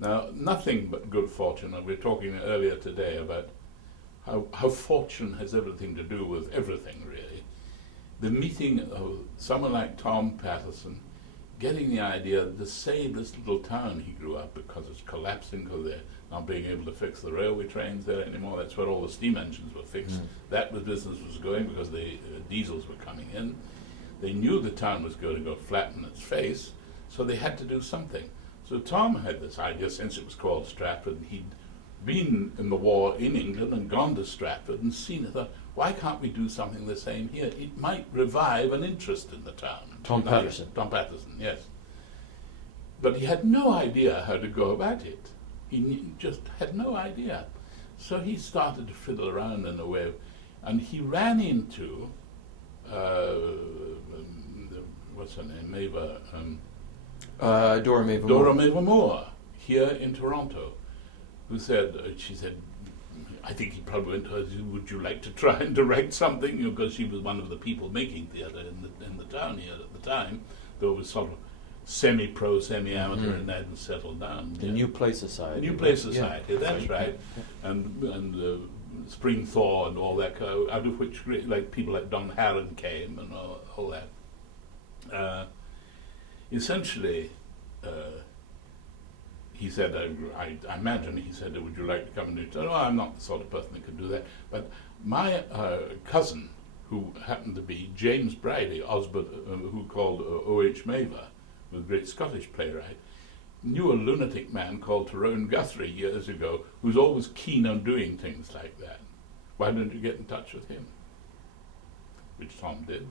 Now, nothing but good fortune, and we were talking earlier today about how fortune has everything to do with everything, really. The meeting of someone like Tom Patterson, getting the idea to save this little town he grew up because it's collapsing, because they're not being able to fix the railway trains there anymore. That's where all the steam engines were fixed. That was business was going because the diesels were coming in. They knew the town was going to go flat in its face, so they had to do something. So Tom had this idea, since it was called Stratford, and he'd been in the war in England and gone to Stratford and seen it, thought, why can't we do something the same here? It might revive an interest in the town. Tom Patterson. Tom Patterson, yes. But he had no idea how to go about it. He just had no idea. So he started to fiddle around in a way, and he ran into, what's her name, Dora Mavor Dora Mavor Moore, here in Toronto, who said, she said, I think he probably went to her, would you like to try and direct something? Because she was one of the people making theatre in the town here at the time, though it was sort of semi-pro, semi-amateur, and hadn't settled down. The New Play Society. The New Play Society, that's right. And Spring Thaw and all that, out of which like people like Don Harron came and all that. Essentially, he said, I imagine he said, would you like to come and do it? No, I'm not the sort of person that could do that. But my cousin, who happened to be James Bridie, Osbert, who called O.H. Mavor, was a great Scottish playwright, knew a lunatic man called Tyrone Guthrie years ago, who's always keen on doing things like that. Why don't you get in touch with him? Which Tom did.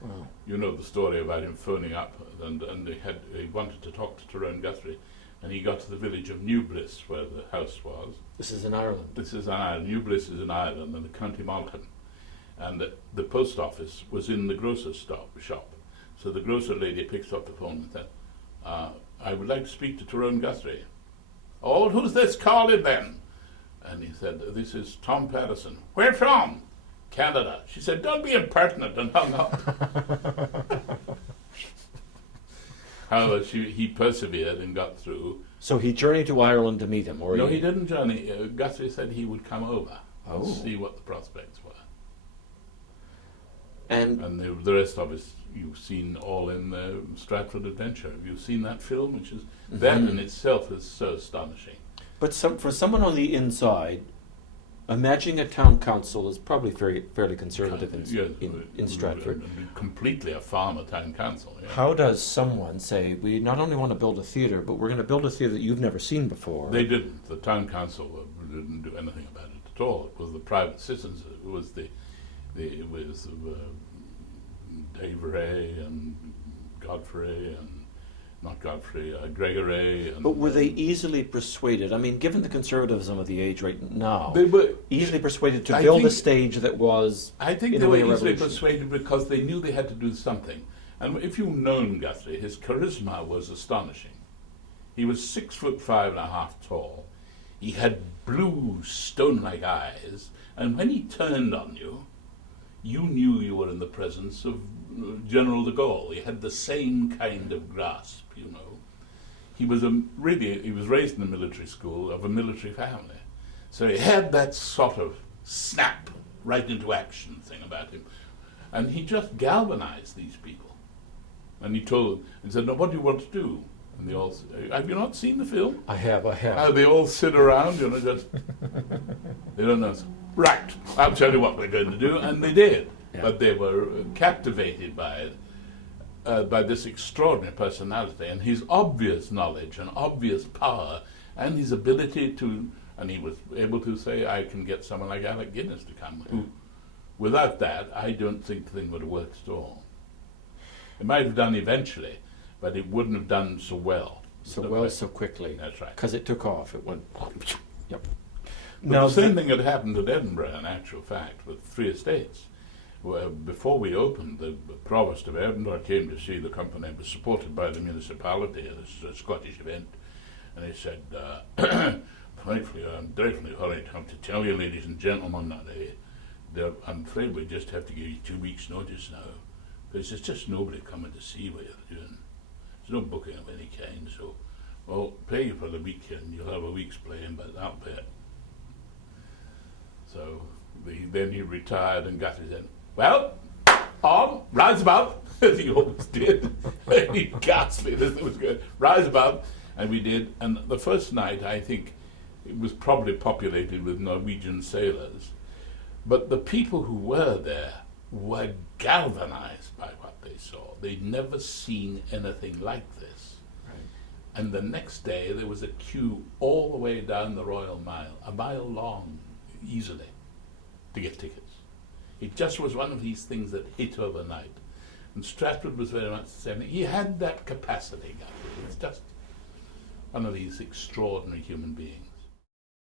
Wow. You know the story about him phoning up, and he wanted to talk to Tyrone Guthrie, and he got to the village of New Bliss, where the house was. This is in Ireland. This is in Ireland. New Bliss is in Ireland, in the County Malcolm. And the post office was in the grocer's shop. So the grocer lady picked up the phone and said, I would like to speak to Tyrone Guthrie. Oh, who's this calling then? And he said, this is Tom Patterson. Where from? Canada. She said, don't be impertinent, and hung up. However, he persevered and got through. So he journeyed to Ireland to meet him, or no, he didn't journey. Guthrie said he would come over and Oh. see what the prospects were. And And the rest of it you've seen all in the Stratford Adventure. Have you seen that film? Which is that in itself is so astonishing. but for someone on the inside, imagining a town council is probably fairly conservative in Stratford. Completely a farmer town council. Yeah. How does someone say, we not only want to build a theatre, but we're going to build a theatre that you've never seen before? They didn't. The town council didn't do anything about it at all. It was the private citizens. It was Dave Ray and Godfrey and not Godfrey, Gregory. And But were they easily persuaded? I mean, given the conservatism of the age right now, they were easily persuaded to I build a think- stage that was, I think in they a were way, a easily revolution. persuaded because they knew they had to do something. And if you've known Guthrie, his charisma was astonishing. He was 6'5.5" tall. He had blue, stone-like eyes, and when he turned on you, you knew you were in the presence of General de Gaulle. He had the same kind of grasp, you know. He was he was raised in a military school of a military family. So he had that sort of snap right into action thing about him. And he just galvanized these people. And he told them, and said, now what do you want to do? And they all said, have you not seen the film? I have. How they all sit around, you know, just, they don't know. Right, I'll tell you what we're going to do. And they did. Yeah. But they were captivated by it, by this extraordinary personality and his obvious knowledge and obvious power and his ability to, and he was able to say, I can get someone like Alec Guinness to come, who, without that, I don't think the thing would have worked at all. It might have done eventually, but it wouldn't have done so well. So quickly. That's right. Because it took off. It went. Yep. But the same thing had happened at Edinburgh, in actual fact, with Three Estates. Where before we opened, the Provost of Edinburgh came to see the company. It was supported by the municipality. This is a Scottish event. And he said, frankly, I'm dreadfully hurried to have to tell you, ladies and gentlemen, that I'm afraid we just have to give you 2 weeks' notice now. Because there's just nobody coming to see what you're doing. There's no booking of any kind, so well, pay you for the weekend, you'll have a week's playing, but I'll pay it. So then he retired and got his end. Well, on, rise above, as he always did. He ghastly, this was good. Rise above, and we did. And the first night, I think, it was probably populated with Norwegian sailors. But the people who were there were galvanized by what they saw. They'd never seen anything like this. Right. And the next day, there was a queue all the way down the Royal Mile, a mile long, easily, to get tickets. It just was one of these things that hit overnight. And Stratford was very much the same thing. He had that capacity. He was just one of these extraordinary human beings.